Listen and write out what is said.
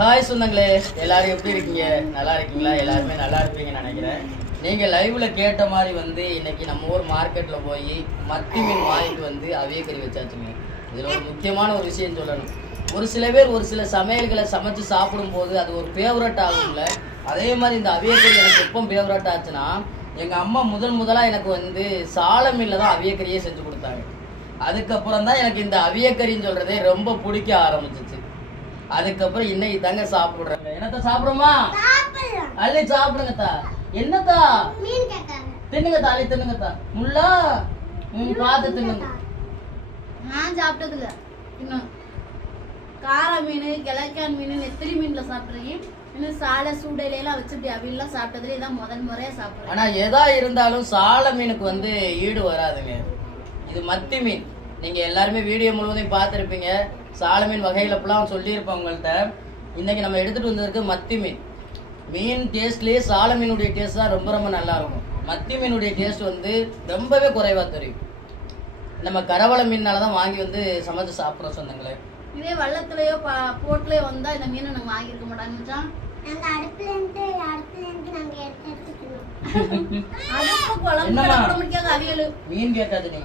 Hi சொந்தங்களே, எல்லாரும் எப்படி இருக்கீங்க? நல்லா இருக்கீங்களா? எல்லாருமே நல்லா இருப்பீங்கன்னு நினைக்கிறேன். நீங்கள் லைவில் கேட்ட மாதிரி வந்து இன்னைக்கு நம்ம ஊர் மார்க்கெட்டில் போய் மத்தி மீன் வாங்கிட்டு வந்து அவியக்கறி வச்சாச்சுங்க. இதில் ஒரு முக்கியமான ஒரு விஷயம் சொல்லணும். ஒரு சில பேர் ஒரு சில சமையல்களை சமைச்சு சாப்பிடும்போது அது ஒரு ஃபேவரட் ஆகும்ல. அதே மாதிரி இந்த அவியக்கறி எனக்கு எப்போ ஃபேவரட் ஆச்சுன்னா, எங்கள் அம்மா முதலாக எனக்கு வந்து சால மீனில் தான் அவியக்கறியே செஞ்சு கொடுத்தாங்க. அதுக்கப்புறம் தான் எனக்கு இந்த அவியக்கறின்னு சொல்கிறதே ரொம்ப பிடிக்க ஆரம்பிச்சிச்சு. அதுக்கப்புறம் இன்னைக்கு தாங்க சாப்பிடுறேன். என்னத்த சாப்பிடுமா? அள்ளி சாப்பிடுங்கத்தா. என்னத்தா தின்னுங்கத்தா, அள்ளி தின்னுங்கத்தா. முள்ளா பார்த்து தின்னுங்க. நான் சாப்பிட்டது இல்லை. இன்னும் கார மீன், கிழக்கான் மீன், நெத்திரி மீன்ல சாப்பிட்றீங்க. இன்னும் சாலை சூடையிலாம் வச்சு இப்படி அவியெல்லாம் சாப்பிட்டதுல இதான் முதல் முறையா சாப்பிட்றேன். ஆனா எதா இருந்தாலும் சால மீனுக்கு வந்து ஈடு வராதுங்க. இது மத்தி மீன். நீங்க எல்லாருமே வீடியோ முழுவதையும் பார்த்துருப்பீங்க. சால மீன் வகையில் எப்பெல்லாம் சொல்லியிருப்போம் உங்கள்கிட்ட. இன்னைக்கு நம்ம எடுத்துட்டு வந்திருக்கு மத்தி மீன். மீன் டேஸ்ட்லேயே சால மீனுடைய டேஸ்ட் தான் ரொம்ப ரொம்ப நல்லா இருக்கும். மத்தி மீனுடைய டேஸ்ட் வந்து ரொம்பவே குறைவா தெரியும். நம்ம கரவள மீனால தான் வாங்கி வந்து சமைச்சு சாப்பிட்றோம் சொந்தங்களே. இதே வள்ளத்துலயோ போட்லயோ வந்தா இந்த மீனை நாங்க வாங்கியிருக்க மாட்டாங்க. மீன் கேட்காது நீ.